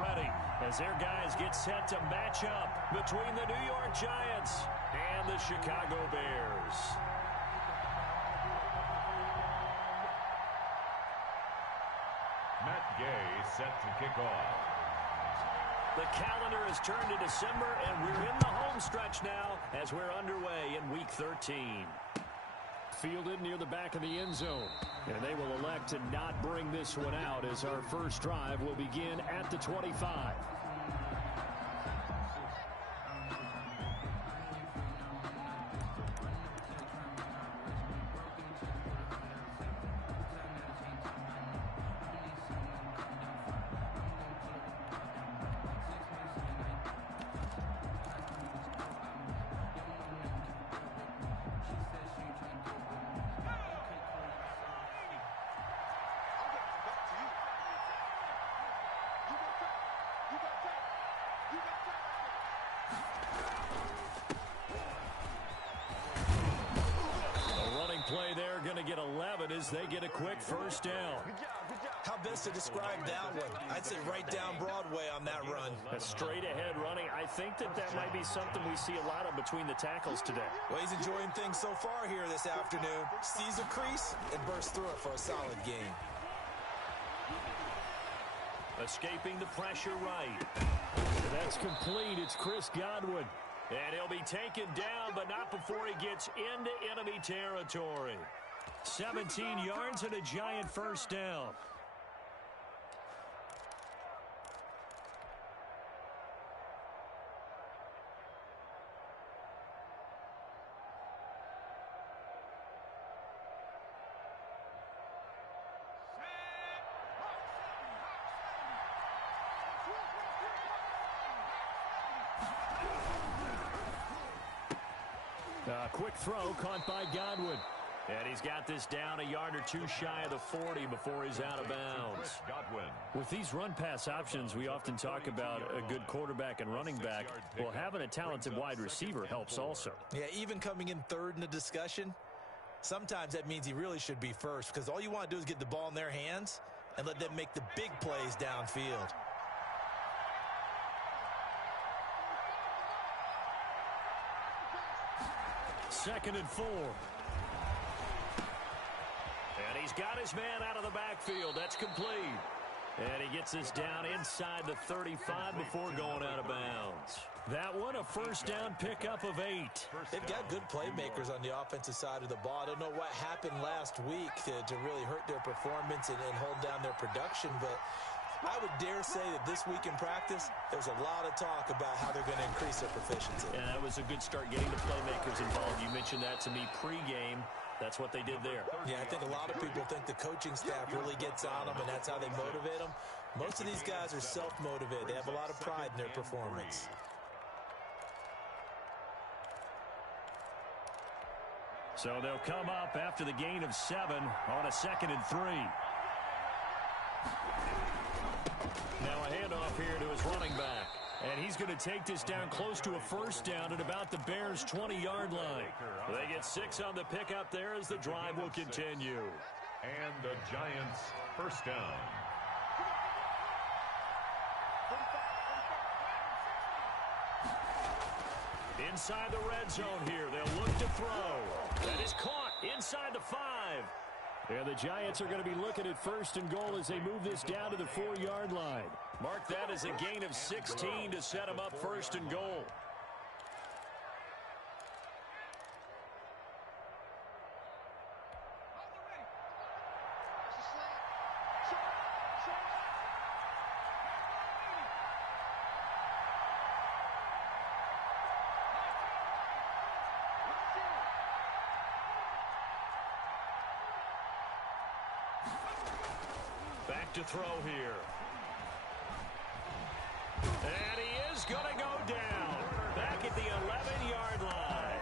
ready as their guys get set to match up between the New York Giants and the Chicago Bears. Matt Gay set to kick off. The calendar has turned to December, and we're in the home stretch now as we're underway in Week 13. Fielded near the back of the end zone. And they will elect to not bring this one out as our first drive will begin at the 25. Play there, going to get 11 as they get a quick first down. How best to describe that one? I'd say right down Broadway on that run. A straight ahead running. I think that might be something we see a lot of between the tackles today. Well, he's enjoying things so far here this afternoon. Sees a crease and bursts through it for a solid gain. Escaping the pressure right. That's complete. It's Chris Godwin. And he'll be taken down, but not before he gets into enemy territory. 17 yards and a Giant first down. Quick throw caught by Godwin. And he's got this down a yard or two shy of the 40 before he's out of bounds. With these run-pass options, we often talk about a good quarterback and running back. Well, having a talented wide receiver helps also. Yeah, even coming in third in the discussion, sometimes that means he really should be first because all you want to do is get the ball in their hands and let them make the big plays downfield. Second and 4. And he's got his man out of the backfield. That's complete. And he gets this down inside the 35 before going out of bounds. That one, a first down pickup of 8. They've got good playmakers on the offensive side of the ball. I don't know what happened last week to really hurt their performance and hold down their production, but I would dare say that this week in practice, there's a lot of talk about how they're going to increase their proficiency. And that was a good start getting the playmakers involved. You mentioned that to me pregame. That's what they did there. Yeah, I think a lot of people think the coaching staff really gets on them, and that's how they motivate them. Most of these guys are self-motivated. They have a lot of pride in their performance. So they'll come up after the gain of 7 on a 2nd and 3. Now a handoff here to his running back. And he's going to take this down close to a first down at about the Bears' 20-yard line. They get 6 on the pickup there as the drive will continue. And the Giants first down. Inside the red zone here. They'll look to throw. That is caught inside the 5. And the Giants are going to be looking at first and goal as they move this down to the 4-yard line. Mark that as a gain of 16 to set them up first and goal. Back to throw here. And he is going to go down. Back at the 11-yard line.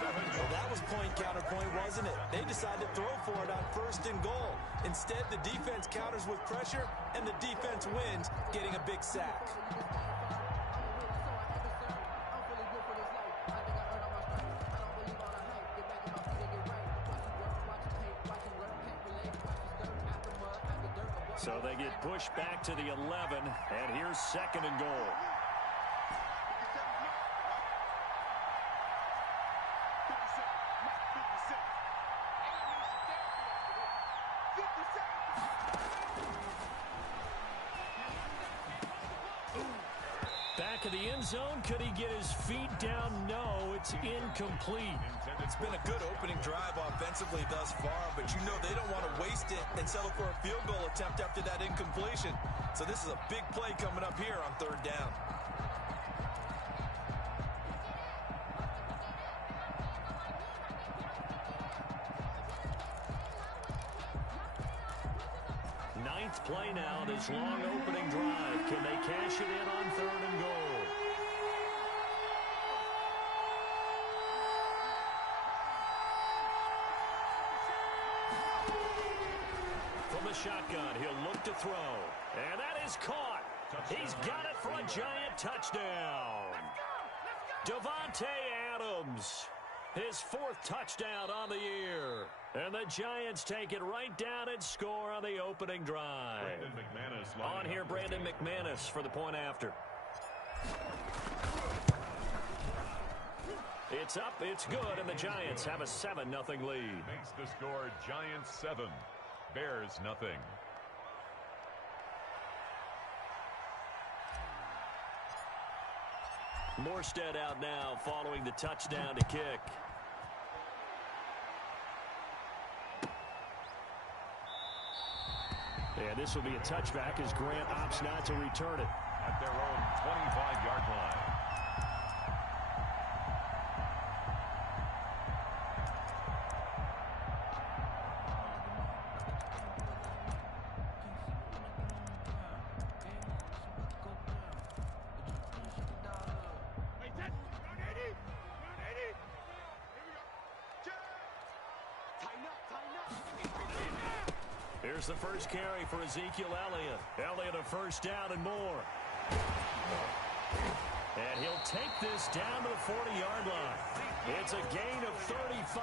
Well, that was point-counterpoint, wasn't it? They decided to throw for it on first and goal. Instead, the defense counters with pressure, and the defense wins, getting a big sack. So they get pushed back to the 11, and here's Here's second and goal. Back of the end zone. Could he get his feet down? No, it's incomplete. It's been a good opening drive offensively thus far, but you know they don't want to waste it and settle for a field goal attempt after that incompletion. So this is a big play coming up here on third down. Ninth play now, this long opening drive. Can they cash it in on third and goal? From the shotgun, he'll look to throw. And that is caught. He's got it for a giant touchdown. Davante Adams, his fourth touchdown on the year. And the Giants take it right down and score on the opening drive. On here, Brandon McManus for the point after. It's up, it's good, and the Giants have a 7-0 lead. Makes the score Giants 7, Bears nothing. Morstead out now following the touchdown to kick. And this will be a touchback as Grant opts not to return it. At their own 25-yard line. Here's the first carry for Ezekiel Elliott. Elliott a first down and more. And he'll take this down to the 40-yard line. It's a gain of 35.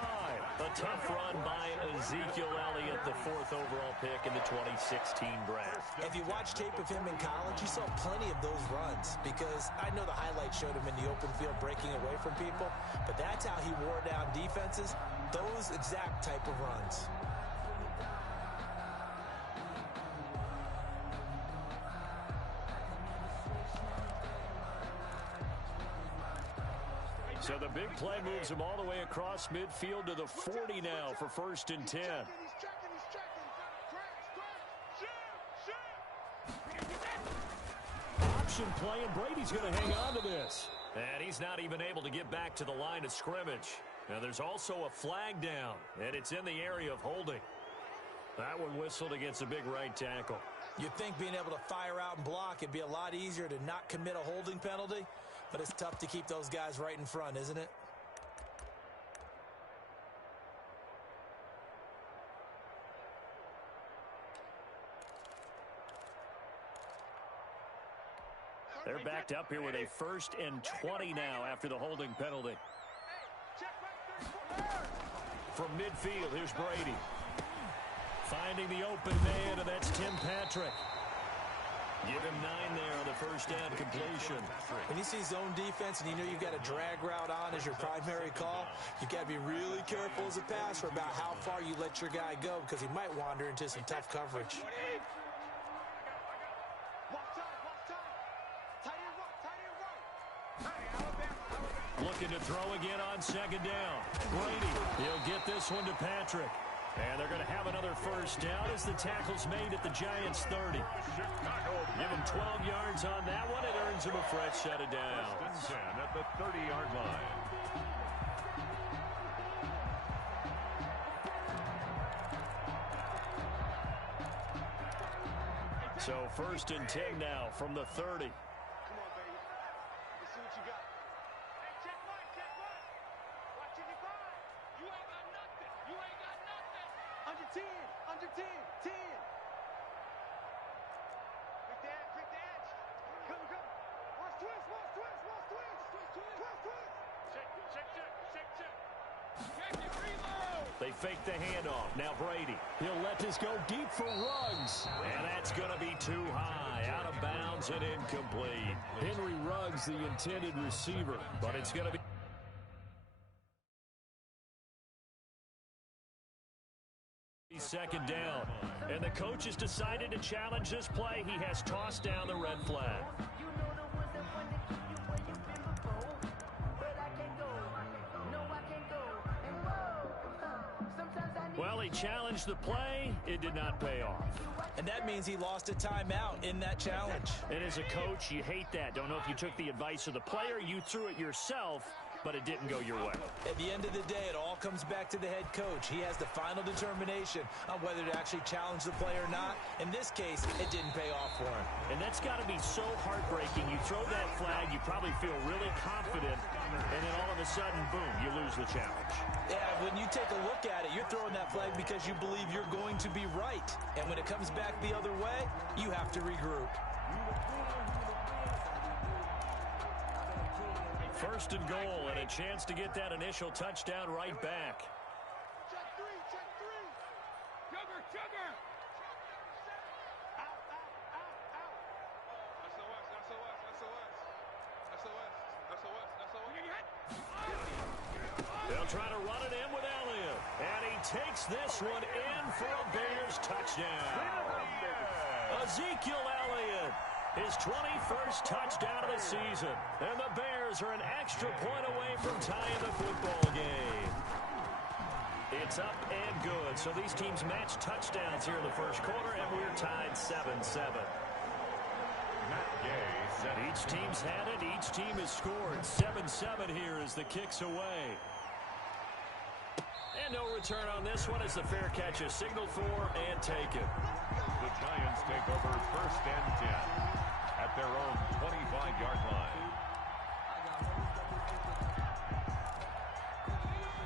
A tough run by Ezekiel Elliott, the fourth overall pick in the 2016 draft. If you watch tape of him in college, you saw plenty of those runs because I know the highlights showed him in the open field breaking away from people, but that's how he wore down defenses, those exact type of runs. So the big play moves him all the way across midfield to the 40 now for first and 10. Option play, and Brady's going to hang on to this. And he's not even able to get back to the line of scrimmage. Now there's also a flag down, and it's in the area of holding. That one whistled against a big right tackle. You'd think being able to fire out and block, it'd be a lot easier to not commit a holding penalty. But it's tough to keep those guys right in front, isn't it? They're backed up here with a first and 20 now after the holding penalty. From midfield, here's Brady. Finding the open man, and that's Tim Patrick. Give him 9 there on the first down completion. When you see zone defense and you know you've got a drag route on as your primary call, you've got to be really careful as a passer about how far you let your guy go because he might wander into some tough coverage. Looking to throw again on second down. Brady, he'll get this one to Patrick. And they're going to have another first down as the tackle's made at the Giants' 30. Give him 12 yards on that one. It earns him a fresh set of downs. First and 10 at the 30-yard line. So first and 10 now from the 30. They fake the handoff. Now Brady. He'll let this go deep for Ruggs. And that's going to be too high. Out of bounds and incomplete. Henry Ruggs, the intended receiver. But it's going to be second down. And the coach has decided to challenge this play. He has tossed down the red flag. Well, he challenged the play. It did not pay off. And that means he lost a timeout in that challenge. And as a coach, you hate that. Don't know if you took the advice of the player, you threw it yourself, but it didn't go your way. At the end of the day, it all comes back to the head coach. He has the final determination on whether to actually challenge the play or not. In this case, it didn't pay off for him. And that's got to be so heartbreaking. You throw that flag, you probably feel really confident, and then all of a sudden, boom, you lose the challenge. Yeah, when you take a look at it, you're throwing that flag because you believe you're going to be right. And when it comes back the other way, you have to regroup. First and goal, and a chance to get that initial touchdown right back. Check three. Chugger. Out. SOS. They'll try to run it in with Elliott. And he takes this one in for a Bears touchdown. Ezekiel Elliott, his 21st touchdown of the season. And the Bears are an extra point away from tying the football game. It's up and good. So these teams match touchdowns here in the first quarter, and we're tied 7-7. Each team's had it. Each team has scored. 7-7 here as the kick's away. And no return on this one as the fair catch is signaled for and taken. The Giants take over first and 10 at their own 25-yard line.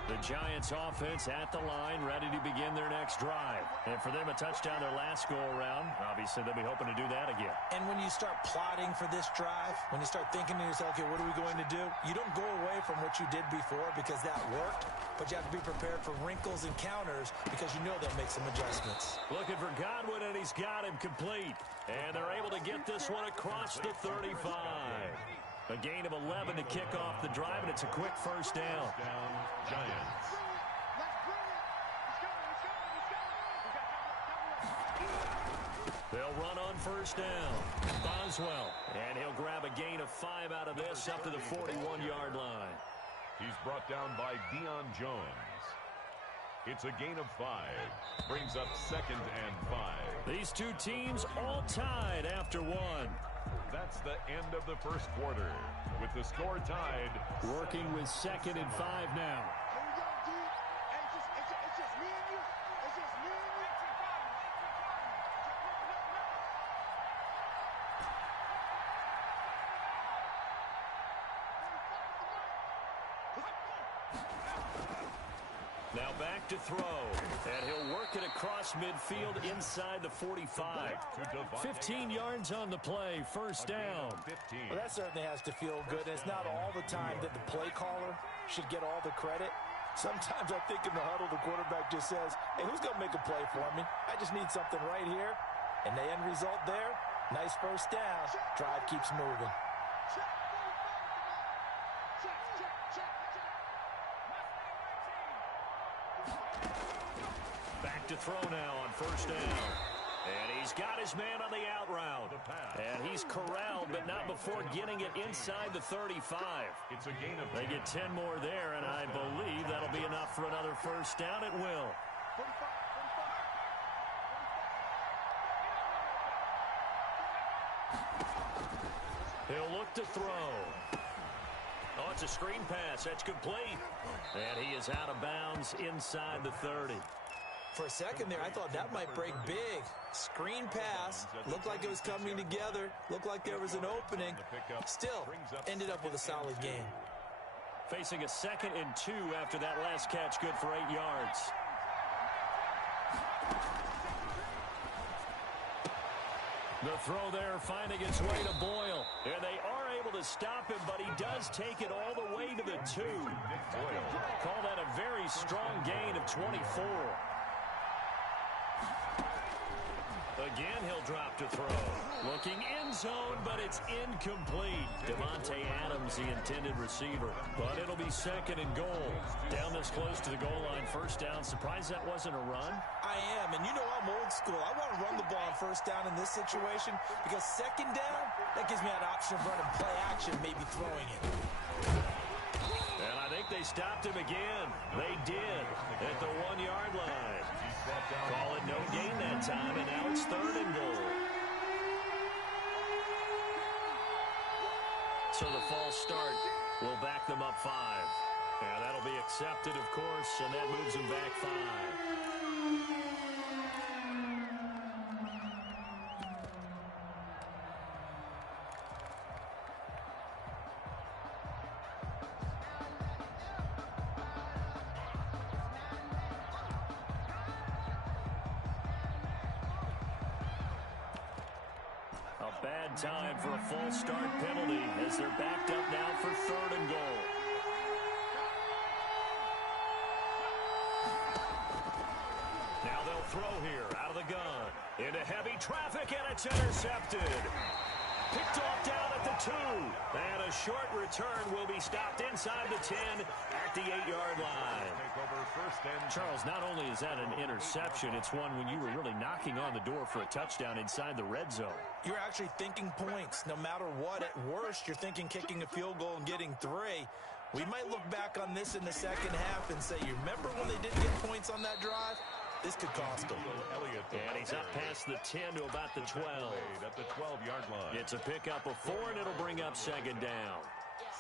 The Giants offense at the line, ready to begin their next drive. And for them, a touchdown their last go-around. Obviously, they'll be hoping to do that again. And when you start plotting for this drive, when you start thinking to yourself, okay, what are we going to do? You don't go away from what you did before because that worked, but you have to be prepared for wrinkles and counters because you know they'll make some adjustments. Looking for Godwin, and he's got him complete. And they're able to get this one across the 35. A gain of 11 to kick off the drive, and it's a quick first down. Giants. They'll run on first down. Boswell, and he'll grab a gain of 5 out of this up to the 41-yard line. He's brought down by Deion Jones. It's a gain of 5. Brings up second and 5. These two teams all tied after one. That's the end of the first quarter, with the score tied. Working with second and 5 now. It's just me and you. Now back to throw, and he'll work it across midfield inside the 45. 15 yards on the play, first down. Well, that certainly has to feel good. It's not all the time that the play caller should get all the credit. Sometimes I think in the huddle, the quarterback just says, hey, who's going to make a play for me? I just need something right here. And the end result there, nice first down. Drive keeps moving. Back to throw now on first down. And he's got his man on the out route. And he's corralled, but not before getting it inside the 35. It's a gain of 10. They get 10 more there, and I believe that'll be enough for another first down. It will. He'll look to throw. Oh, it's a screen pass. That's complete. And he is out of bounds inside the 30. For a second there, I thought that might break big. Screen pass. Looked like it was coming together. Looked like there was an opening. Still, ended up with a solid game. Facing a 2nd and 2 after that last catch, good for 8 yards. The throw there finding its way to Boyle. And they are able to stop him, but he does take it all the way to the 2. Call that a very strong gain of 24. Again, he'll drop to throw. Looking end zone, but it's incomplete. Devontae Adams, the intended receiver. But it'll be 2nd and goal. Down this close to the goal line, first down. Surprised that wasn't a run? I am, and you know I'm old school. I want to run the ball on first down in this situation because 2nd down, that gives me an option of running play action, maybe throwing it. And I think they stopped him again. They did at the 1-yard line. Call it no gain that time, and now it's 3rd and goal. So the false start will back them up 5. And that'll be accepted, of course, and that moves them back 5. Bad time for a false start penalty as they're backed up now for 3rd and goal. Now they'll throw here out of the gun. Into heavy traffic, and it's intercepted. Picked off down at the 2. And a short return will be stopped inside the 10 at the 8-yard line. Charles, not only is that an interception, it's one when you were really knocking on the door for a touchdown inside the red zone. You're actually thinking points. No matter what, at worst, you're thinking kicking a field goal and getting 3. We might look back on this in the second half and say, you remember when they didn't get points on that drive? This could cost them. And he's up past the 10 to about the 12. At the 12-yard line. It's a pickup of 4, and it'll bring up 2nd down.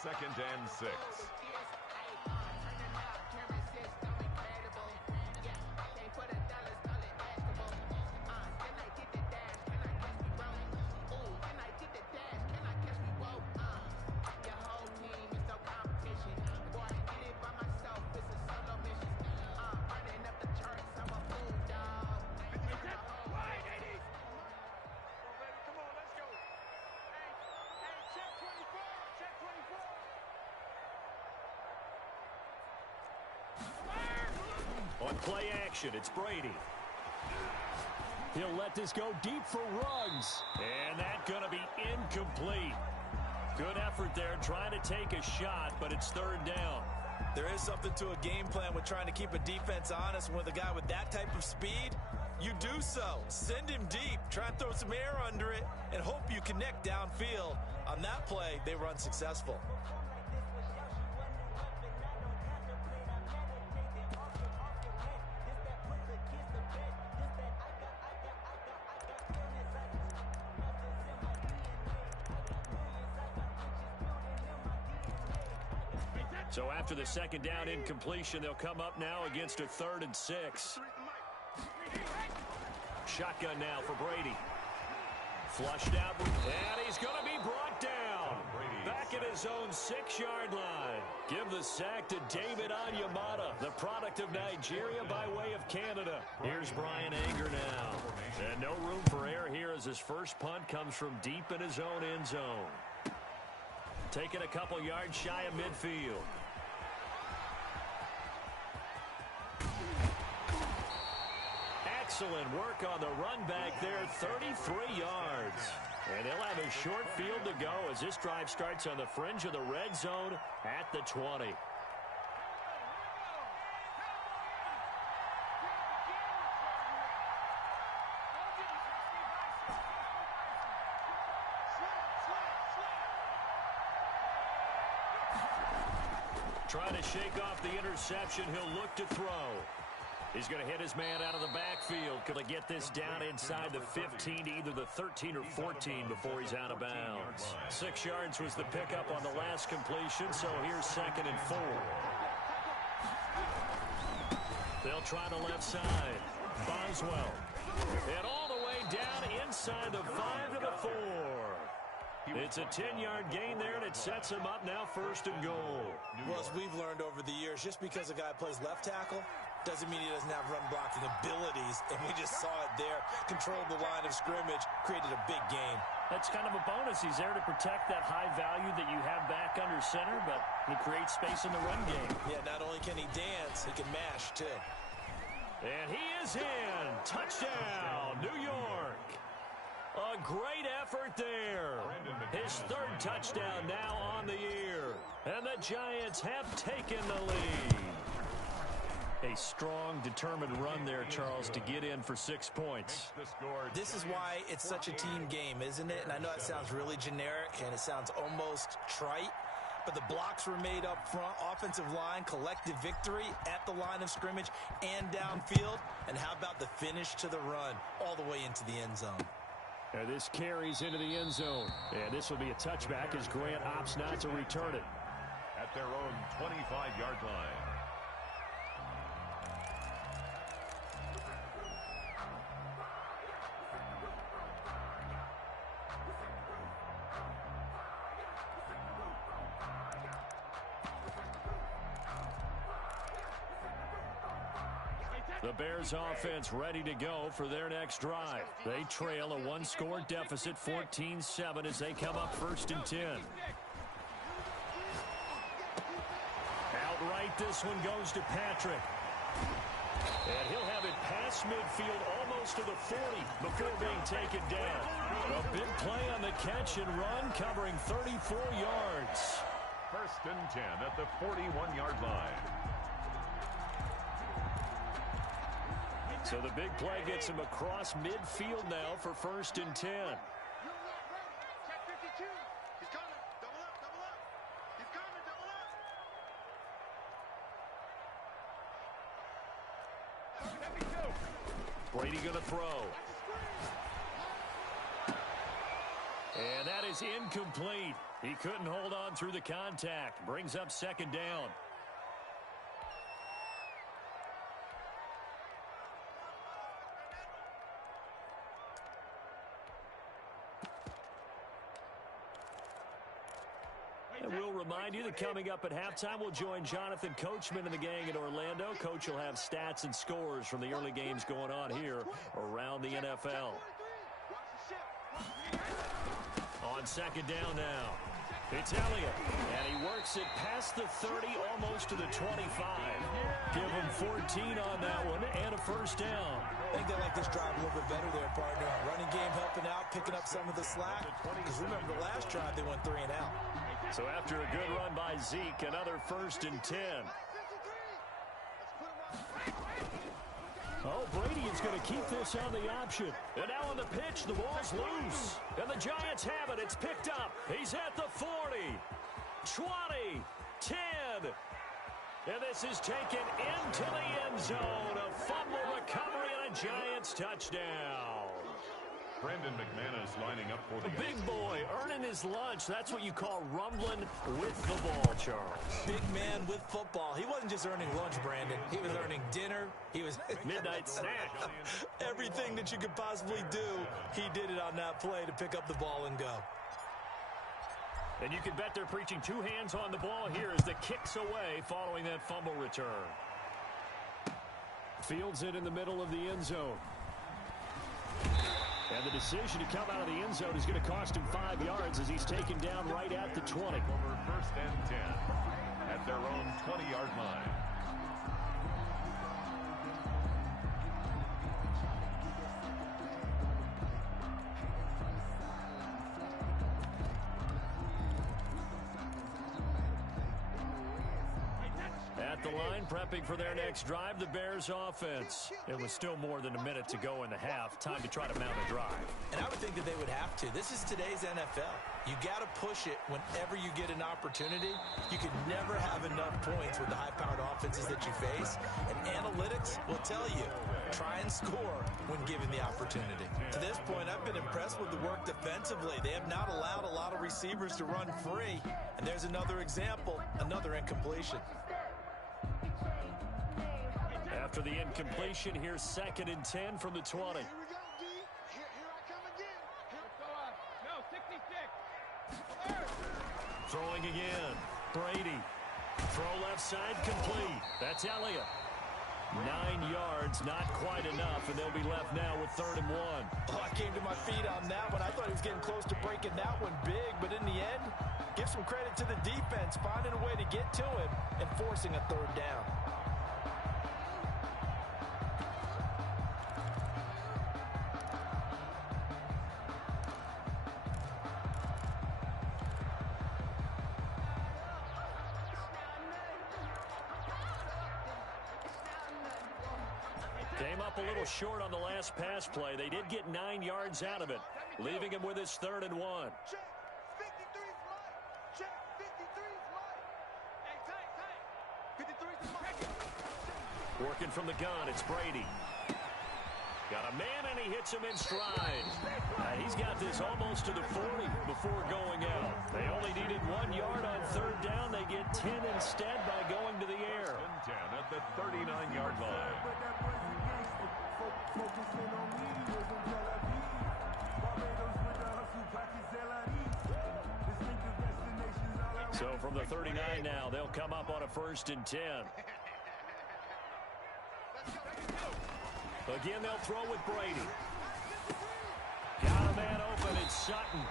2nd and 6. On play action, it's Brady. He'll let this go deep for Ruggs. And that's going to be incomplete. Good effort there trying to take a shot, but it's 3rd down. There is something to a game plan with trying to keep a defense honest. With a guy with that type of speed, you do so. Send him deep, try and throw some air under it, and hope you connect downfield. On that play, they were unsuccessful. So after the 2nd down incompletion, they'll come up now against a 3rd and 6. Shotgun now for Brady. Flushed out, and he's going to be brought down. Back at his own 6-yard line. Give the sack to David Onyemata, the product of Nigeria by way of Canada. Here's Brian Anger now. And no room for error here as his first punt comes from deep in his own end zone. Taking a couple yards shy of midfield. Excellent work on the run back there, 33 yards. And they'll have a short field to go as this drive starts on the fringe of the red zone at the 20. Trying to shake off the interception, he'll look to throw. He's going to hit his man out of the backfield. Going to get this down inside the 15 to either the 13 or 14 before he's out of bounds. 6 yards was the pickup on the last completion, so here's 2nd and 4. They'll try the left side. Boswell. And all the way down inside the 5 to the 4. It's a 10-yard gain there, and it sets him up now 1st and goal. Well, as we've learned over the years, just because a guy plays left tackle doesn't mean he doesn't have run-blocking abilities, and we just saw it there. Controlled the line of scrimmage, created a big gain. That's kind of a bonus. He's there to protect that high value that you have back under center, but he creates space in the run game. Yeah, not only can he dance, he can mash, too. And he is in. Touchdown, New York. A great effort there. His third touchdown now on the year. And the Giants have taken the lead. A strong, determined run there, Charles, to get in for 6 points. This is why it's such a team game, isn't it? And I know it sounds really generic and it sounds almost trite, but the blocks were made up front, offensive line, collective victory at the line of scrimmage and downfield. And how about the finish to the run all the way into the end zone? And this carries into the end zone. And this will be a touchback as Grant opts not to return it. At their own 25-yard line. The Bears offense ready to go for their next drive. They trail a one-score deficit, 14-7, as they come up 1st and 10. Outright, this one goes to Patrick. And he'll have it past midfield almost to the 40 before being taken down. A big play on the catch and run, covering 34 yards. 1st and 10 at the 41-yard line. So the big play gets him across midfield now for 1st and 10. Check 52. He's coming. Double up, double up. He's coming, double up. Brady going to throw. And that is incomplete. He couldn't hold on through the contact. Brings up 2nd down. And we'll remind you that coming up at halftime, we'll join Jonathan Coachman and the gang in Orlando. Coach will have stats and scores from the early games going on here around the NFL. On 2nd down now, it's Elliott, and he works it past the 30, almost to the 25. Give him 14 on that one, and a 1st down. I think they like this drive a little bit better there, partner. Running game helping out, picking up some of the slack. Because remember, the last drive, they went 3 and out. So after a good run by Zeke, another 1st and 10. Oh, Brady is going to keep this on the option. And now on the pitch, the ball's loose. And the Giants have it. It's picked up. He's at the 40, 20, 10. And this is taken into the end zone. A fumble recovery and a Giants touchdown. Brandon McManus lining up for the big boy earning his lunch. That's what you call rumbling with the ball, Charles. Big man with football. He wasn't just earning lunch, Brandon. He was earning dinner. He was midnight snack. Everything that you could possibly do, he did it on that play to pick up the ball and go. And you can bet they're preaching 2 hands on the ball here as the kick's away following that fumble return. Fields it in the middle of the end zone. And the decision to come out of the end zone is going to cost him 5 yards as he's taken down right at the 20. Over 1st and 10 at their own 20-yard line. At the line, prepping for their next drive, the Bears offense. It was still more than a minute to go in the half. Time to try to mount a drive. And I would think that they would have to. This is today's NFL. You got to push it whenever you get an opportunity. You can never have enough points with the high-powered offenses that you face. And analytics will tell you, try and score when given the opportunity. To this point, I've been impressed with the work defensively. They have not allowed a lot of receivers to run free. And there's another example, another incompletion. After the incompletion, here's 2nd and 10 from the 20. Here we go, D. Here I come again. No, 66. Throwing again. Brady. Throw left side complete. That's Elliott. 9 yards, not quite enough, and they'll be left now with 3rd and 1. Oh, I came to my feet on that one. I thought he was getting close to breaking that one big, but in the end, give some credit to the defense, finding a way to get to him and forcing a 3rd down. Came up a little short on the last pass play. They did get 9 yards out of it, leaving him with his 3rd and 1. Check. 53's light. Check. 53's light. Hey, tight. 53's light. Working from the gun, it's Brady. Got a man, and he hits him in stride. He's got this almost to the 40 before going out. They only needed 1 yard on 3rd down. They get 10 instead by going to the air. 10 at the 39-yard line. So from the 39 now, they'll come up on a 1st and 10. Again, they'll throw with Brady. Got a man open, it's Sutton.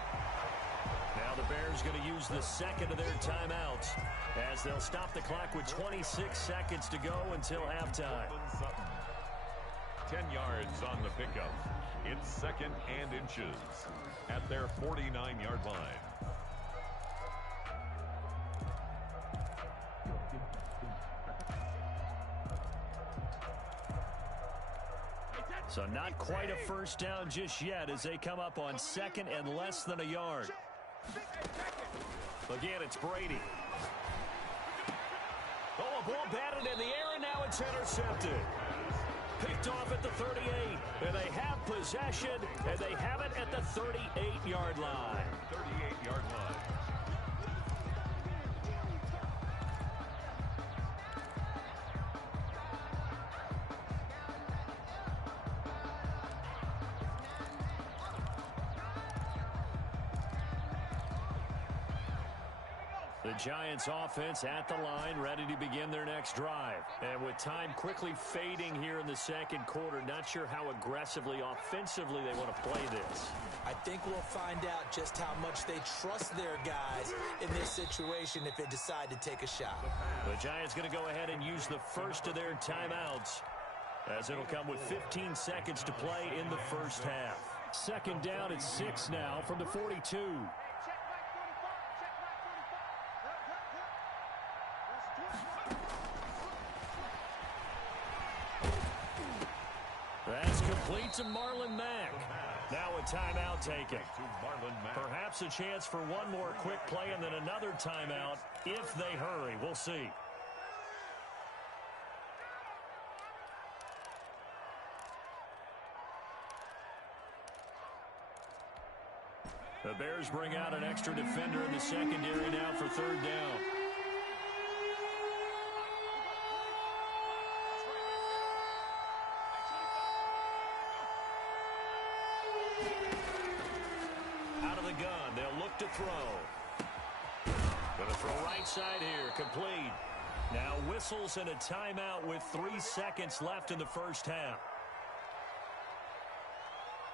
Now the Bears going to use the 2nd of their timeouts as they'll stop the clock with 26 seconds to go until halftime. 10 yards on the pickup. It's 2nd and inches at their 49-yard line. So not quite a 1st down just yet as they come up on 2nd and less than a yard. Again, it's Brady. Oh, a ball batted in the air, and now it's intercepted. Picked off at the 38, and they have possession, and they have it at the 38-yard line. 38-yard line. The Giants offense at the line, ready to begin their next drive. And with time quickly fading here in the 2nd quarter, not sure how aggressively, offensively they want to play this. I think we'll find out just how much they trust their guys in this situation if they decide to take a shot. The Giants going to go ahead and use the 1st of their timeouts, as it'll come with 15 seconds to play in the 1st half. 2nd down at 6 now from the 42. That's complete to Marlon Mack. Now a timeout taken. Perhaps a chance for one more quick play and then another timeout if they hurry. We'll see. The Bears bring out an extra defender in the secondary now for 3rd down. Out of the gun, they'll look to throw. Going to throw right side here, complete. Now whistles and a timeout with 3 seconds left in the 1st half.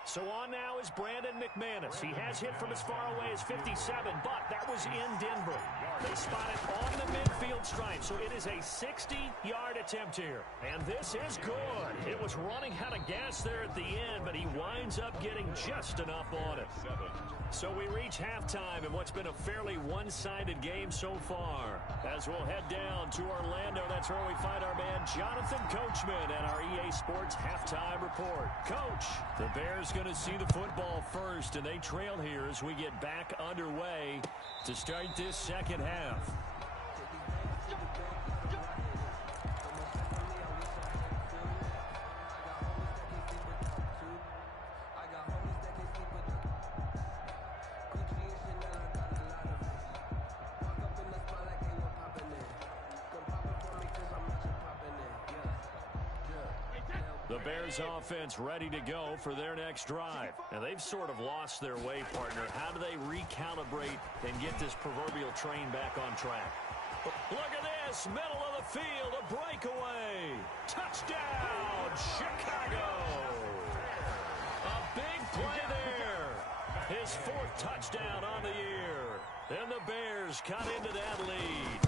So on now is Brandon McManus. He has hit from as far away as 57, but that was in Denver. They spot it on the midfield stripe, so it is a 60-yard attempt here. And this is good. It was running out of gas there at the end, but he winds up getting just enough on it. So we reach halftime in what's been a fairly one-sided game so far. As we'll head down to Orlando, that's where we find our man Jonathan Coachman at our EA Sports Halftime Report. Coach, the Bears going to see the football first, and they trail here as we get back underway to start this 2nd half. The Bears offense ready to go for their next drive. And they've sort of lost their way, partner. How do they recalibrate and get this proverbial train back on track? Look at this, middle of the field, a breakaway. Touchdown, Chicago. A big play there. His 4th touchdown on the year. And the Bears cut into that lead.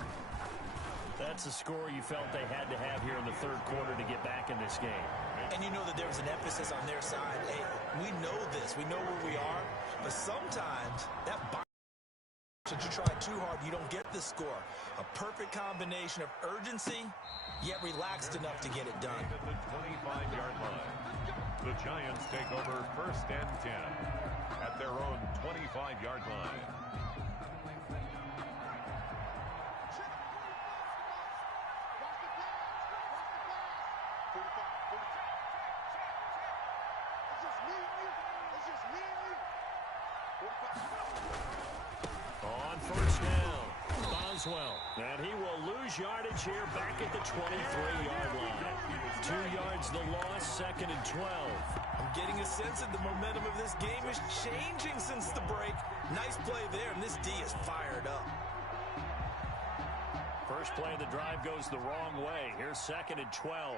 That's a score you felt they had to have here in the 3rd quarter to get back in this game. And you know that there was an emphasis on their side. Hey, we know this. We know where we are. But sometimes that should you try too hard, you don't get the score. A perfect combination of urgency, yet relaxed enough to get it done. At the 25-yard line, the Giants take over 1st and 10 at their own 25-yard line. On 1st down, Boswell. And he will lose yardage here back at the 23-yard line. 2 yards the loss, 2nd and 12. I'm getting a sense that the momentum of this game is changing since the break. Nice play there, and this D is fired up. First play of the drive goes the wrong way. Here's 2nd and 12.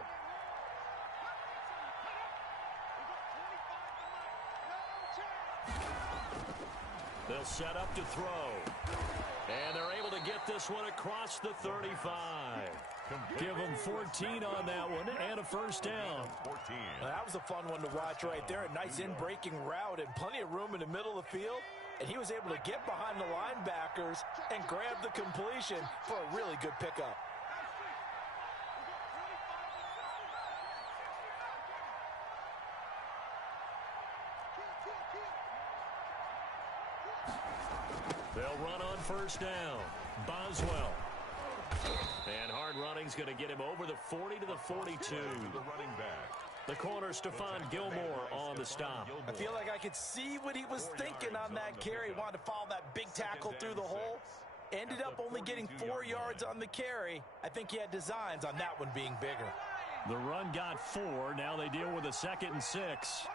They'll set up to throw. And they're able to get this one across the 35. Give them 14 on that one and a 1st down. Well, that was a fun one to watch right there. A nice in-breaking route and plenty of room in the middle of the field. And he was able to get behind the linebackers and grab the completion for a really good pickup. They'll run on 1st down. Boswell. And hard running's going to get him over the 40 to the 42. The running back. The corner, Stephon Gilmore on the stop. I feel like I could see what he was thinking on that carry. Wanted to follow that big tackle through the hole. Ended up only getting 4 yards on the carry. I think he had designs on that one being bigger. The run got 4. Now they deal with a 2nd and 6.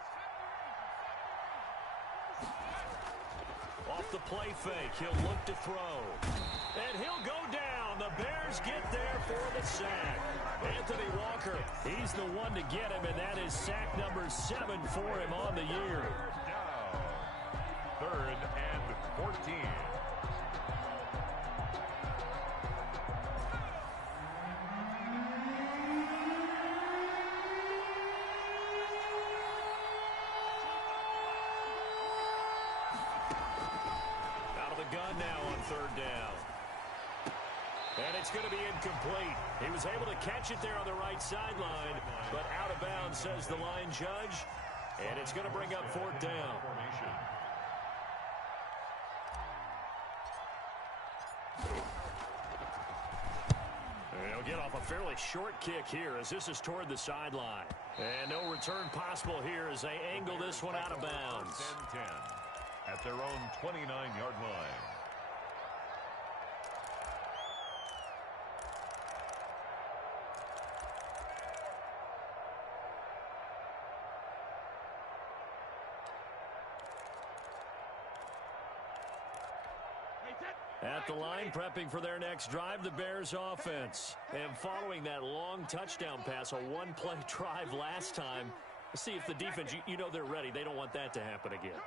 Off the play fake, he'll look to throw. And he'll go down. The Bears get there for the sack. Anthony Walker, he's the one to get him, and that is sack number 7 for him on the year. Down. 3rd and 14. Gun now on 3rd down. And it's going to be incomplete. He was able to catch it there on the right sideline, but out of bounds, says the line judge. And it's going to bring up 4th down. They'll get off a fairly short kick here as this is toward the sideline. And no return possible here as they angle this one out of bounds. 10-10. At their own 29-yard line. At the line, prepping for their next drive, the Bears offense. And following that long touchdown pass, a one-play drive last time, see if the defense, you know they're ready. They don't want that to happen again.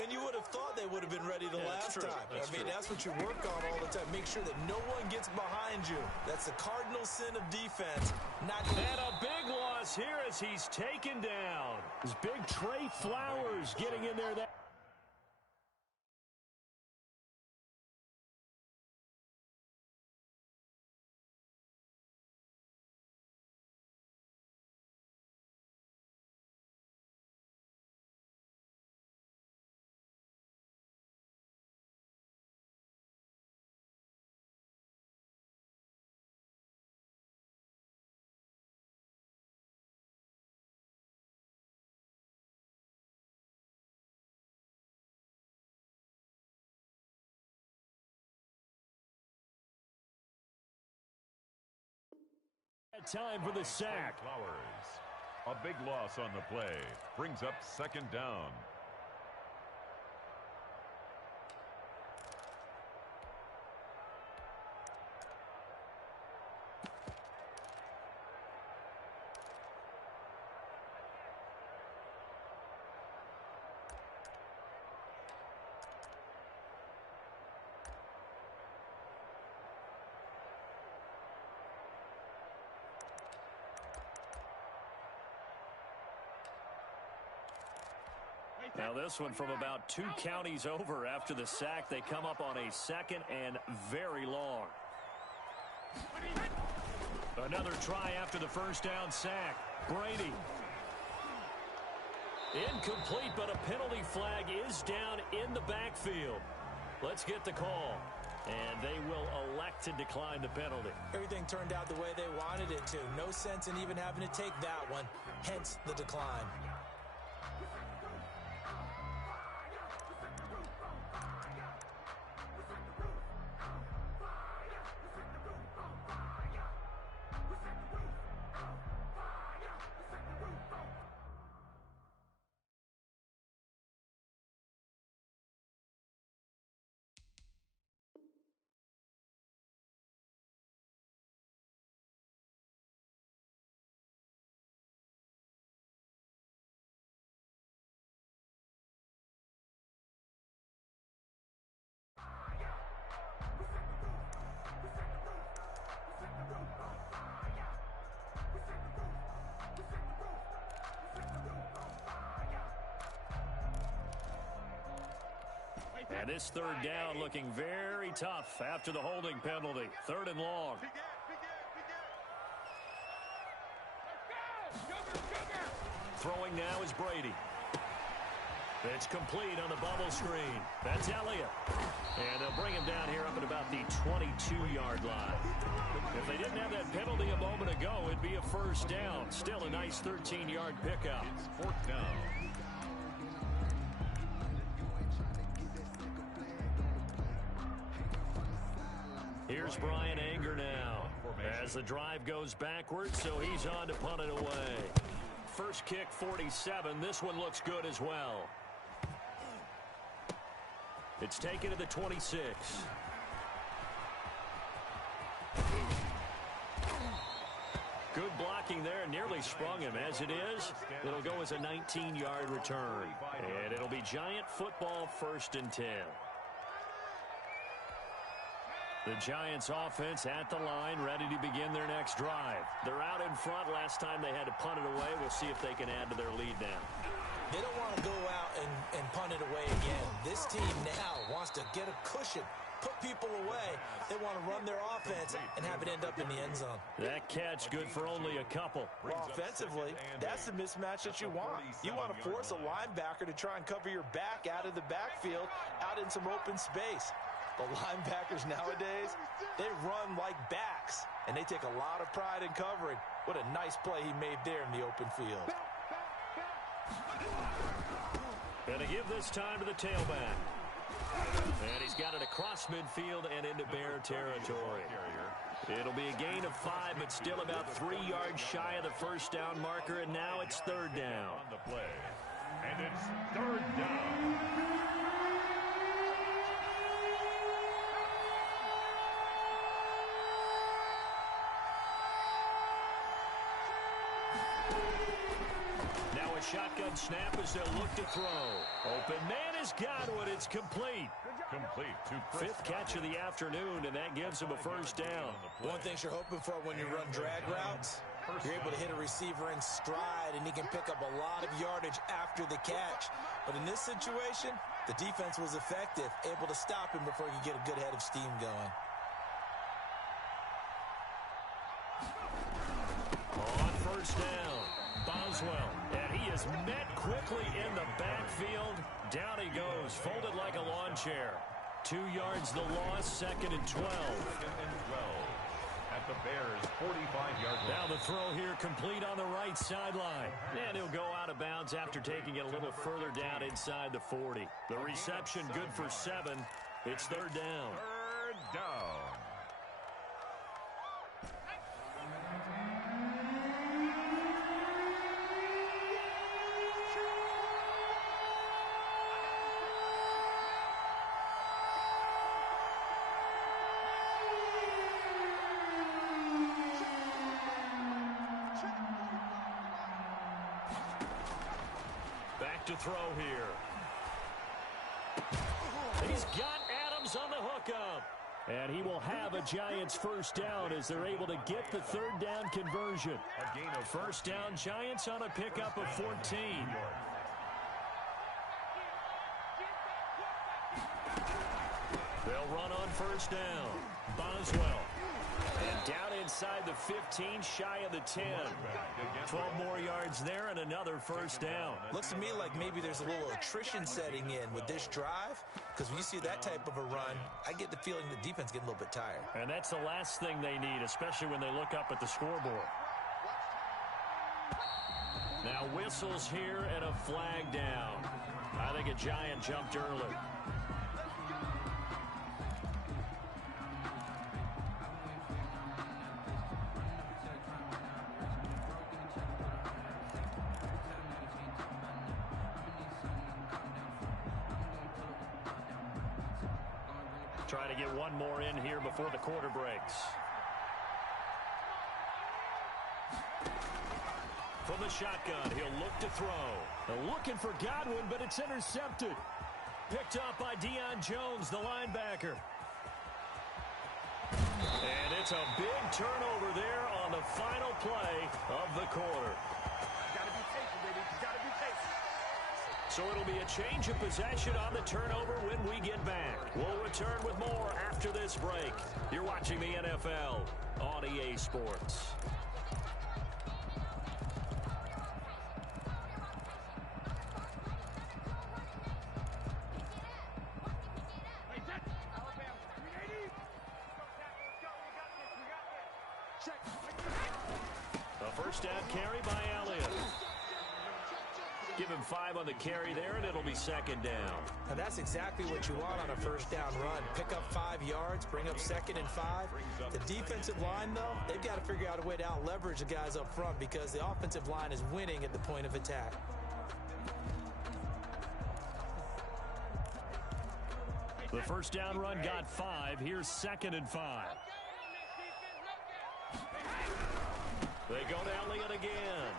And you would have thought they would have been ready the last time. That's what you work on all the time. Make sure that no one gets behind you. That's the cardinal sin of defense. And a big loss here as he's taken down. This big Trey Flowers getting in there. Time for the sack. Flowers. A big loss on the play. Brings up 2nd down. Now this one from about 2 counties over after the sack. They come up on a 2nd and very long. Another try after the first down sack. Brady. Incomplete, but a penalty flag is down in the backfield. Let's get the call. And they will elect to decline the penalty. Everything turned out the way they wanted it to. No sense in even having to take that one. Hence the decline. And this 3rd down looking very tough after the holding penalty. 3rd and long. Throwing now is Brady. It's complete on the bubble screen. That's Elliott. And they'll bring him down here up at about the 22-yard line. If they didn't have that penalty a moment ago, it'd be a 1st down. Still a nice 13-yard pickup. It's 4th down. Here's Brian Anger now as the drive goes backwards, so he's on to punt it away. First kick, 47. This one looks good as well. It's taken to the 26. Good blocking there. Nearly sprung him. As it is, it'll go as a 19-yard return. And it'll be Giant football 1st and 10. The Giants offense at the line, ready to begin their next drive. They're out in front. Last time they had to punt it away. We'll see if they can add to their lead now. They don't want to go out and punt it away again. This team now wants to get a cushion, put people away. They want to run their offense and have it end up in the end zone. That catch good for only a couple. Well, offensively, that's the mismatch that you want. You want to force a linebacker to try and cover your back out of the backfield, out in some open space. The linebackers nowadays, they run like backs, and they take a lot of pride in covering. What a nice play he made there in the open field. And to give this time to the tailback. And he's got it across midfield and into Bear territory. It'll be a gain of 5, but still about 3 yards shy of the 1st down marker, and now it's 3rd down. On the play. And it's 3rd down. Now a shotgun snap as they'll look to throw. Open man has got it. It's complete. Complete to Chris 5th catch of the afternoon, and that gives him a 1st down. One thing you're hoping for when you run drag routes, you're able to hit a receiver in stride, and he can pick up a lot of yardage after the catch. But in this situation, the defense was effective, able to stop him before he could get a good head of steam going. On 1st down, Boswell, and he is met quickly in the backfield. Down he goes, folded like a lawn chair. 2 yards the loss, 2nd and 12. 2nd and 12 at the Bears' 45-yard line. Now the throw here complete on the right sideline. And he'll go out of bounds after taking it a little further down inside the 40. The reception good for 7. It's 3rd down. 3rd down. To throw here. He's got Adams on the hookup. And he will have a Giants 1st down as they're able to get the 3rd down conversion. A gain of 1st down, Giants on a pickup of 14. first down. Boswell. And down inside the 15, shy of the 10. 12 more yards there and another first down. Looks to me like maybe there's a little attrition setting in with this drive, because when you see that type of a run, I get the feeling the defense getting a little bit tired. And that's the last thing they need, especially when they look up at the scoreboard. Now whistles here and a flag down. I think a Giant jumped early. Try to get one more in here before the quarter breaks. From the shotgun, he'll look to throw. They're looking for Godwin, but it's intercepted. Picked up by Deion Jones, the linebacker. And it's a big turnover there on the final play of the quarter. Gotta be patient, baby. Gotta be patient. So it'll be a change of possession on the turnover when we get back. We'll return with more after this break. You're watching the NFL on EA Sports. A first down carry by Elliott. Give him 5 on the carry there, and it'll be second down. Now that's exactly what you want on a first down run. Pick up 5 yards, bring up second and 5. The defensive line, though, they've got to figure out a way to out-leverage the guys up front because the offensive line is winning at the point of attack. The first down run got 5. Here's second and 5. They go to Elliott again.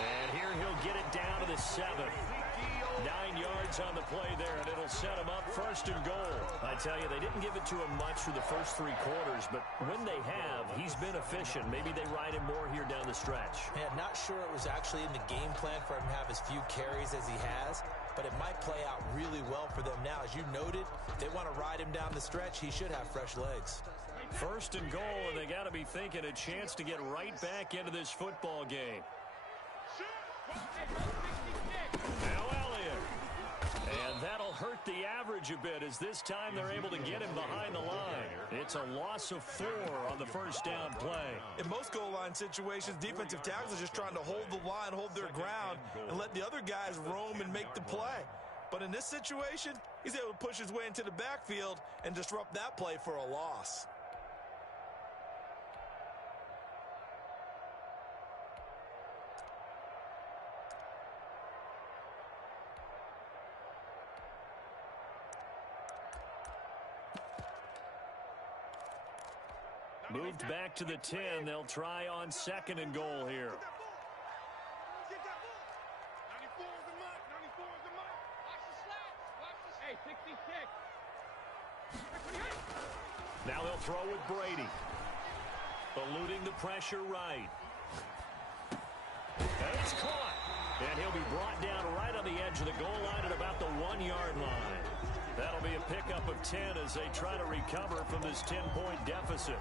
And here he'll get it down to the 7. 9 yards on the play there, and it'll set him up first and goal. I tell you, they didn't give it to him much through the first 3 quarters, but when they have, he's been efficient. Maybe they ride him more here down the stretch. Man, not sure it was actually in the game plan for him to have as few carries as he has, but it might play out really well for them now. As you noted, if they want to ride him down the stretch, he should have fresh legs. First and goal, and they got to be thinking a chance to get right back into this football game. Now Elliott. And that'll hurt the average a bit as this time they're able to get him behind the line. It's a loss of 4 on the first down play. In most goal line situations, defensive tackles are just trying to hold the line, hold their ground, and let the other guys roam and make the play. But in this situation, he's able to push his way into the backfield and disrupt that play for a loss. Moved back to the 10. They'll try on second and goal here. Now they'll throw with Brady. Eluding the pressure right. And it's caught. And he'll be brought down right on the edge of the goal line at about the 1-yard line. That'll be a pickup of 10 as they try to recover from this 10-point deficit.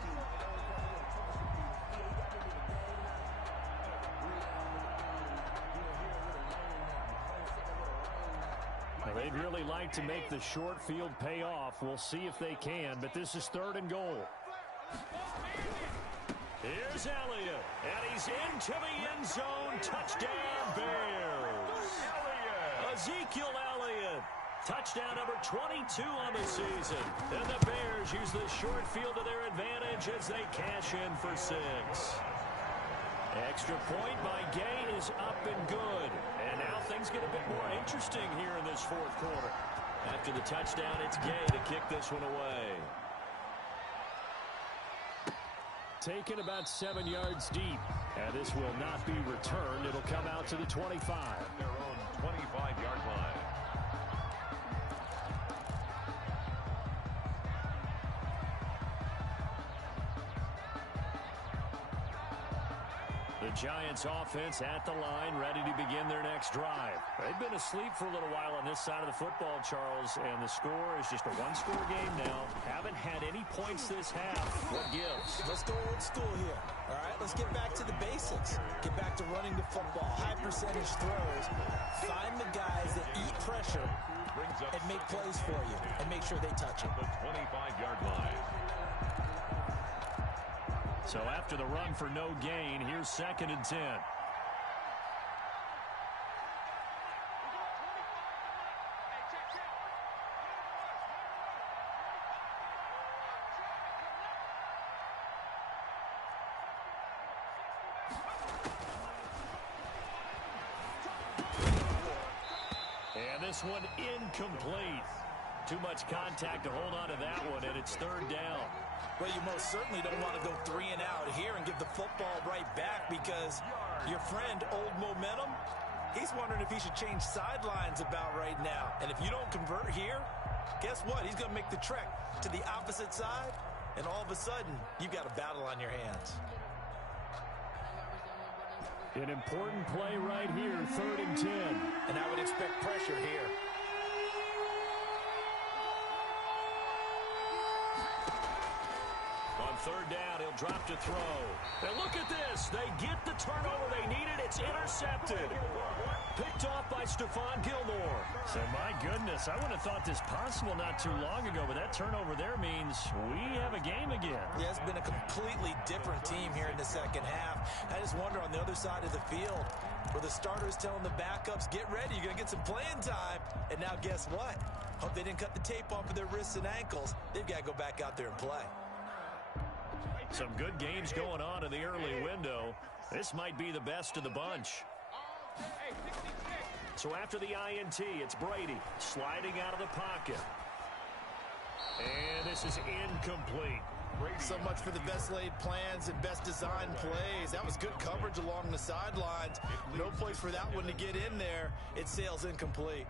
They'd really like to make the short field pay off. We'll see if they can, but this is third and goal. Here's Elliott, and he's into the end zone. Touchdown, Bears. Ezekiel Elliott. Touchdown number 22 on the season. And the Bears use the short field to their advantage as they cash in for 6. Extra point by Gay is up and good. And now things get a bit more interesting here in this fourth quarter. After the touchdown, it's Gay to kick this one away. Taken about 7 yards deep. And this will not be returned. It'll come out to the 25. Their own 25-yard line. The Giants offense at the line, ready to begin their next drive. They've been asleep for a little while on this side of the football, Charles, and the score is just a one-score game now. Haven't had any points this half. What gives? Let's go old school here. All right, let's get back to the basics. Get back to running the football, high percentage throws. Find the guys that eat pressure and make plays for you and make sure they touch it. The 25-yard line. So after the run for no gain, here's 2nd and 10. And this one incomplete. Too much contact to hold on to that one, and it's 3rd down. Well, you most certainly don't want to go 3 and out here and give the football right back because your friend, Old Momentum, he's wondering if he should change sidelines about right now. And if you don't convert here, guess what? He's going to make the trek to the opposite side, and all of a sudden, you've got a battle on your hands. An important play right here, 3rd and 10. And I would expect pressure here. On 3rd down, he'll drop to throw. And look at this. They get the turnover they needed. It's intercepted. Picked off by Stephon Gilmore. So, my goodness, I would have thought this possible not too long ago, but that turnover there means we have a game again. Yeah, it's been a completely different team here in the second half. I just wonder on the other side of the field, where the starters telling the backups, get ready, you're going to get some playing time. And now guess what? Hope they didn't cut the tape off of their wrists and ankles. They've got to go back out there and play. Some good games going on in the early window. This might be the best of the bunch. So after the INT, it's Brady sliding out of the pocket. And this is incomplete. So much for the best laid plans and best designed plays. That was good coverage along the sidelines. No place for that one to get in there. It sails incomplete.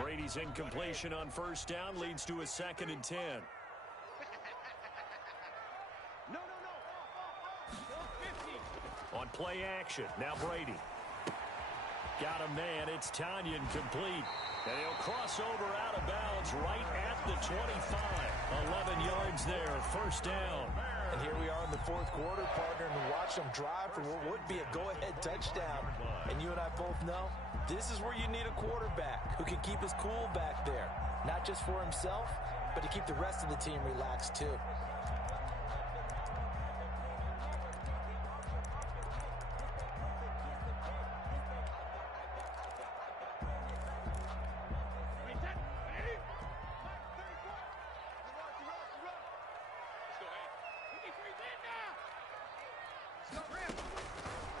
Brady's incompletion on 1st down leads to a 2nd and 10. On play action, now Brady. Got a man, it's Tanyan complete. And he'll cross over out of bounds right at the 25. 11 yards there, 1st down. And here we are in the 4th quarter, partner, and watch them drive for what would be a go-ahead touchdown. And you and I both know this is where you need a quarterback who can keep his cool back there. Not just for himself, but to keep the rest of the team relaxed too.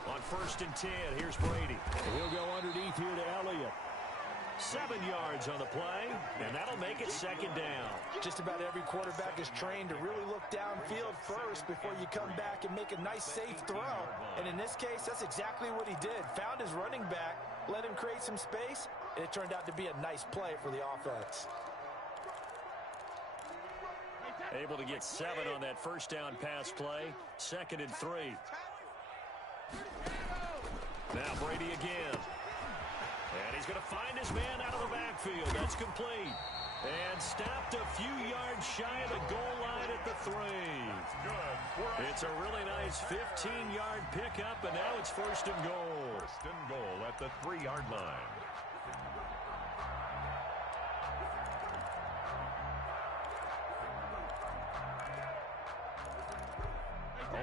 On 1st and 10, here's Brady. He'll go underneath here to Elliott. 7 yards on the play, and that'll make it 2nd down. Just about every quarterback is trained to really look downfield first before you come back and make a nice, safe throw. And in this case, that's exactly what he did. Found his running back, let him create some space, and it turned out to be a nice play for the offense. Able to get 7 on that 1st down pass play. 2nd and 3. Now Brady again. And he's going to find his man out of the backfield. That's complete. And stopped a few yards shy of the goal line at the 3. It's a really nice 15-yard pickup, and now it's 1st and goal. 1st and goal at the 3-yard line.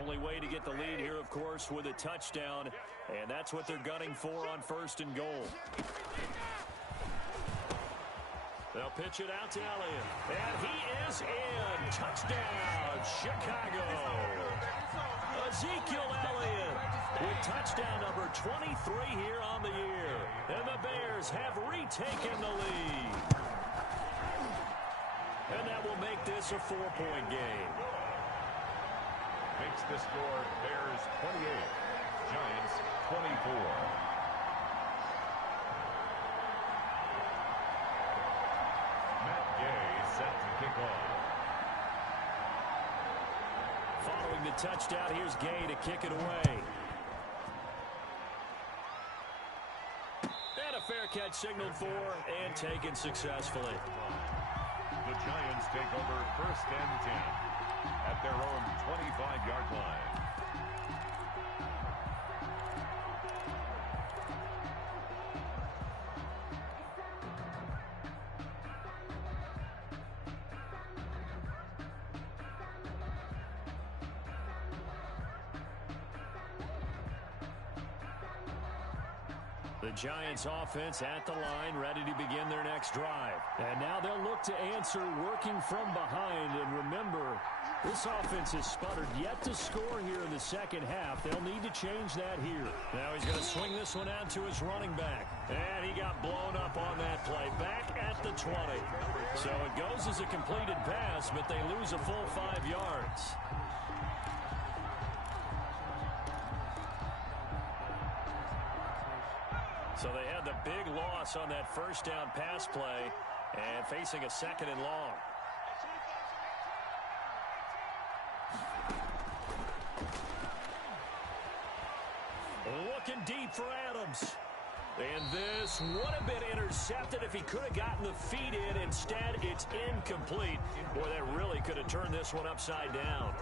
Only way to get the lead here, of course, with a touchdown, and that's what they're gunning for on 1st and goal. They'll pitch it out to Elliott, and he is in. Touchdown, Chicago. Ezekiel Elliott with touchdown number 23 here on the year, and the Bears have retaken the lead. And that will make this a 4-point game. Makes the score Bears 28, Giants 24. ball. Following the touchdown, here's Gay to kick it away. And a fair catch signaled for and taken successfully. The Giants take over 1st and 10 at their own 25-yard line. The Giants offense at the line, ready to begin their next drive. And now they'll look to answer working from behind. And remember, this offense has sputtered yet to score here in the second half. They'll need to change that here. Now he's going to swing this one out to his running back. And he got blown up on that play. Back at the 20. So it goes as a completed pass, but they lose a full 5 yards. So they had the big loss on that first down pass play and facing a 2nd and long. Looking deep for Adams. And this would have been intercepted if he could have gotten the feet in. Instead, it's incomplete. Boy, that really could have turned this one upside down.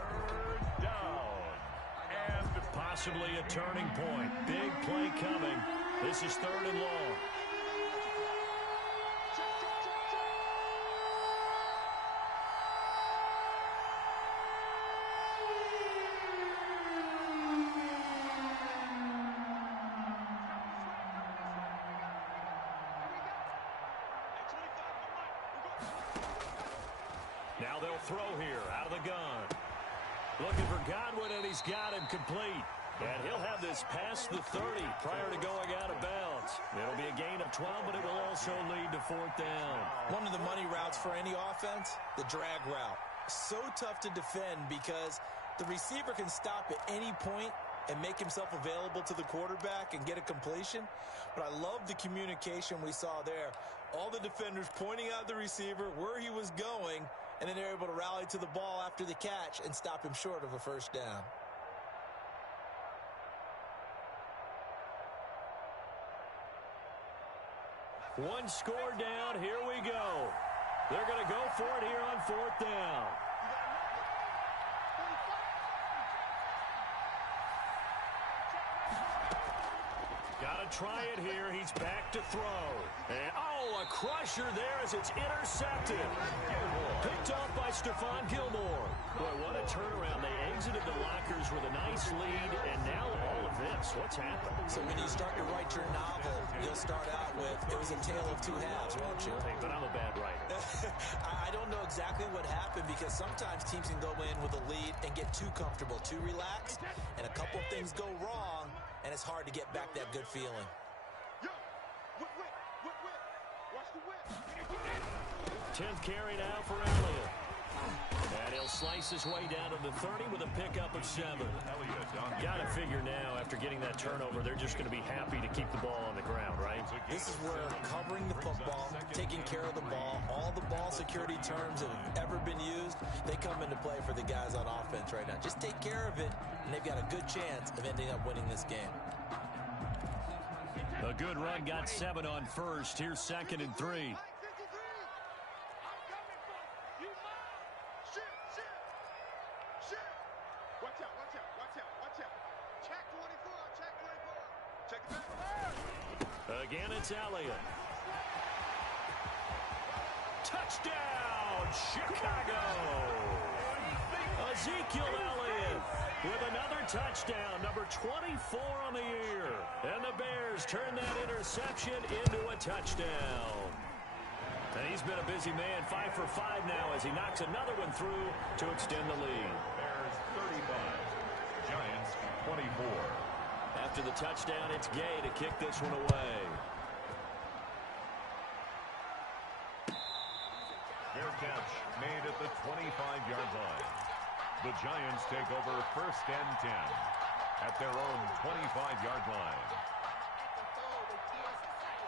Down. And possibly a turning point. Big play coming. This is 3rd and long. Now they'll throw here out of the gun. Looking for Godwin, and he's got him complete. And he'll have this past the 30 prior to going out of bounds. It'll be a gain of 12, but it will also lead to 4th down. One of the money routes for any offense, the drag route. So tough to defend because the receiver can stop at any point and make himself available to the quarterback and get a completion. But I love the communication we saw there. All the defenders pointing out the receiver, where he was going, and then they're able to rally to the ball after the catch and stop him short of a 1st down. One score down. Here we go. They're going to go for it here on 4th down. Got to try it here. He's back to throw. And, oh, a crusher there as it's intercepted. Picked off by Stephon Gilmore. Boy, what a turnaround. They exited the lockers with a nice lead, and now all of this. What's happened? So when you start to write your novel, you'll start out with, it was a tale of 2 halves, won't you? Hey, but I'm a bad writer. I don't know exactly what happened because sometimes teams can go in with a lead and get too comfortable, too relaxed, and a couple of things go wrong, and it's hard to get back that good feeling. 10th carry now for Elliott. And he'll slice his way down to the 30 with a pickup of 7. Got to figure now, after getting that turnover, they're just going to be happy to keep the ball on the ground, right? This is where covering the football, taking care of the ball, all the ball security terms that have ever been used, they come into play for the guys on offense right now. Just take care of it, and they've got a good chance of ending up winning this game. A good run, got 7 on 1st. Here's 2nd and 3. Again, it's Elliott. Touchdown, Chicago! Ezekiel Elliott with another touchdown, number 24 on the year. And the Bears turn that interception into a touchdown. And he's been a busy man, 5 for 5 now as he knocks another one through to extend the lead. Bears 35, Giants 24. After the touchdown, it's Gay to kick this one away. Fair catch made at the 25-yard line. The Giants take over 1st and 10 at their own 25-yard line.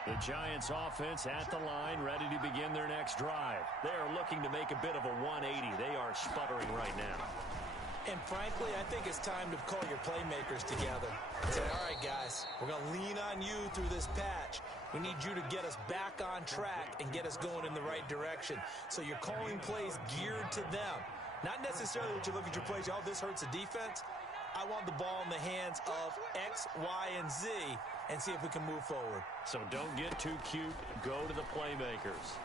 The Giants offense at the line, ready to begin their next drive. They are looking to make a bit of a 180. They are sputtering right now. And frankly, I think it's time to call your playmakers together. Say, all right, guys, we're going to lean on you through this patch. We need you to get us back on track and get us going in the right direction. So you're calling plays geared to them. Not necessarily that you look at your plays, oh, this hurts the defense. I want the ball in the hands of X, Y, and Z and see if we can move forward. So don't get too cute. Go to the playmakers.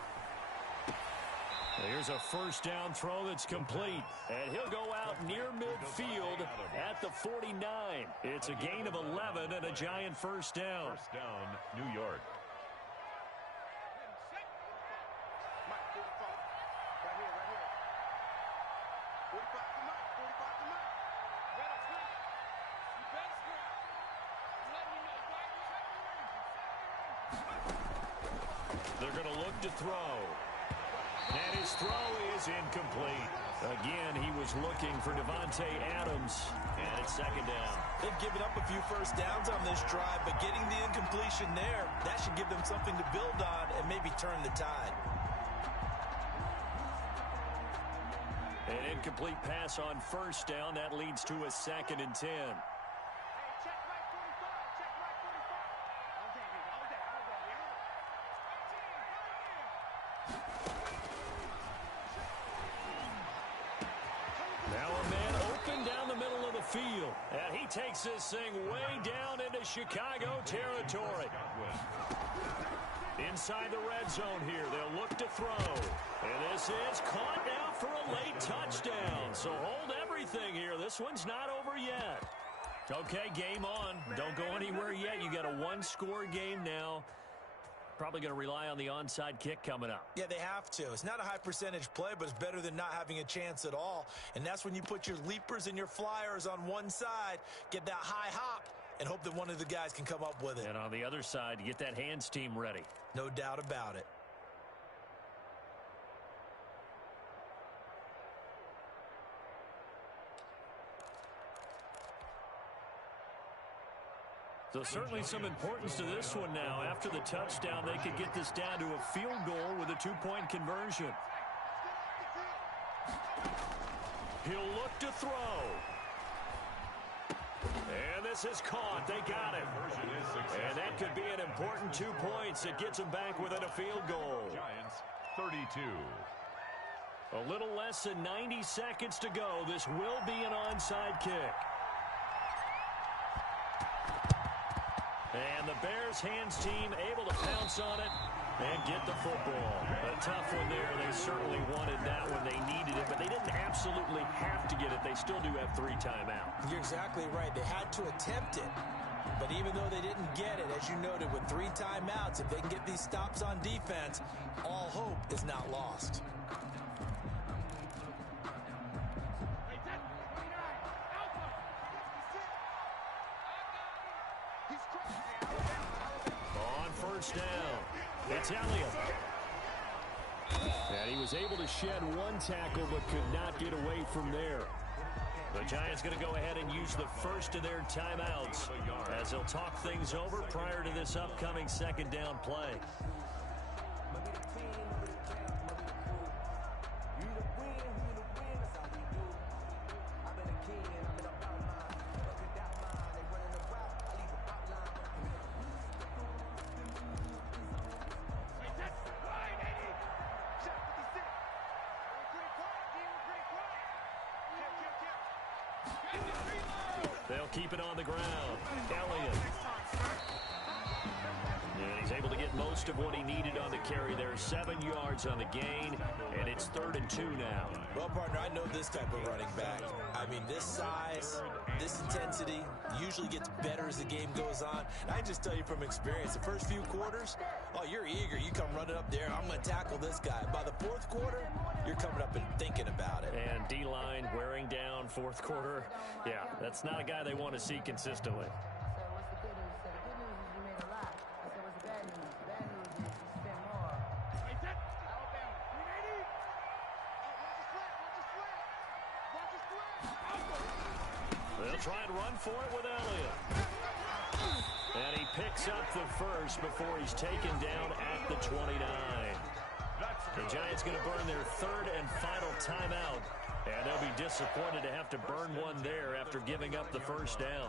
Here's a first down throw that's complete. And he'll go out near midfield at the 49. It's a gain of 11 and a Giant first down. First down, New York. They're going to look to throw. And his throw is incomplete. Again, he was looking for Devontae Adams. And it's second down. They've given up a few first downs on this drive, but getting the incompletion there, that should give them something to build on and maybe turn the tide. An incomplete pass on first down. That leads to a 2nd and 10. Now a man open down the middle of the field. And he takes this thing way down into Chicago territory. Inside the red zone here, they'll look to throw. And this is caught now for a late touchdown. So hold everything here. This one's not over yet. Okay, game on. Don't go anywhere yet. You got a one-score game now. Probably going to rely on the onside kick coming up. Yeah, they have to. It's not a high percentage play, but it's better than not having a chance at all. And that's when you put your leapers and your flyers on one side, get that high hop, and hope that one of the guys can come up with it. And on the other side, you get that hands team ready. No doubt about it. So certainly some importance to this one now. After the touchdown, they could get this down to a field goal with a 2-point conversion. He'll look to throw. And this is caught. They got it. And that could be an important 2 points. It gets them back within a field goal. Giants, 32. A little less than 90 seconds to go. This will be an onside kick. And the Bears hands team able to pounce on it and get the football. A tough one there. They certainly wanted that when they needed it, but they didn't absolutely have to get it. They still do have 3 timeouts. You're exactly right. They had to attempt it. But even though they didn't get it, as you noted, with 3 timeouts, if they can get these stops on defense, all hope is not lost. Down. It's Elliott. And he was able to shed 1 tackle but could not get away from there. The Giants going to go ahead and use the first of their timeouts as they'll talk things over prior to this upcoming 2nd down play. They'll keep it on the ground. Elliott. And he's able to get most of what he needed on the carry there. 7 yards on the gain, and it's 3rd and 2 now. Well, partner, I know this type of running back. I mean, this size, this intensity usually gets better as the game goes on. And I just tell you from experience, the first few quarters, oh, you're eager. You come running up there, I'm going to tackle this guy. By the 4th quarter, you're coming up and thinking about it. And D-line wearing down 4th quarter. Yeah, that's not a guy they want to see consistently. They'll try and run for it with Elliott. And he picks Picks up the first before he's taken down at the 29. The Giants going to burn their third and final timeout, and they'll be disappointed to have to burn one there after giving up the first down.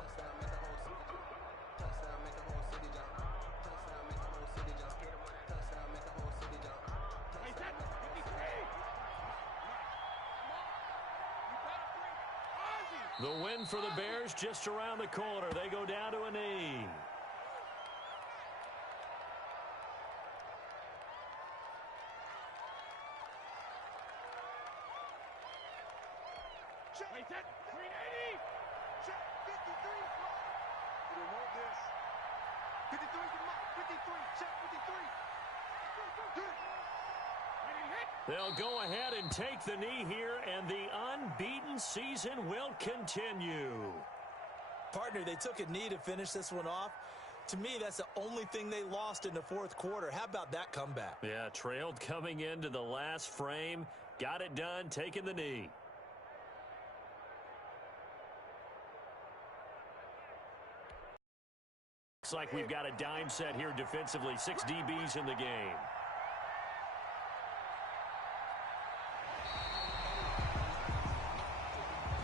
The win for the Bears just around the corner. They go down to a knee. Check. 380. Check. 53. We want this. 53. 53. Check. 53. Good. They'll go ahead and take the knee here, and the unbeaten season will continue. Partner, they took a knee to finish this one off. To me, that's the only thing they lost in the fourth quarter. How about that comeback? Yeah, trailed coming into the last frame. Got it done, taking the knee. Looks like we've got a dime set here defensively. 6 DBs in the game.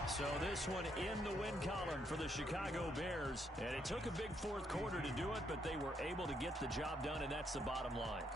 So this one in the win column for the Chicago Bears. And it took a big fourth quarter to do it, but they were able to get the job done, and that's the bottom line.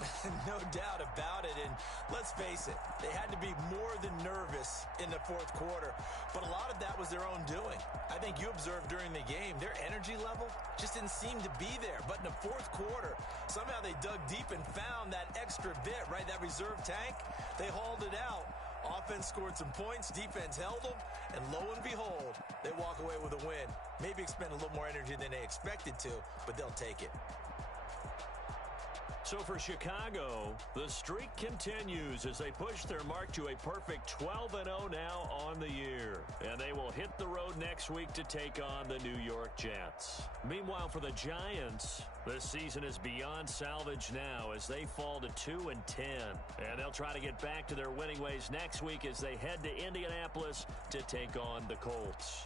No doubt about it. And let's face it, they had to be more than nervous in the fourth quarter. But a lot of that was their own doing. I think you observed during the game, their energy level just didn't seem to be there. But in the fourth quarter, somehow they dug deep and found that extra bit, right? That reserve tank. They hauled it out. Offense scored some points, defense held them, and lo and behold, they walk away with a win. Maybe expend a little more energy than they expected to, but they'll take it. So for Chicago, the streak continues as they push their mark to a perfect 12-0 now on the year. And they will hit the road next week to take on the New York Jets. Meanwhile, for the Giants, this season is beyond salvage now as they fall to 2-10. And they'll try to get back to their winning ways next week as they head to Indianapolis to take on the Colts.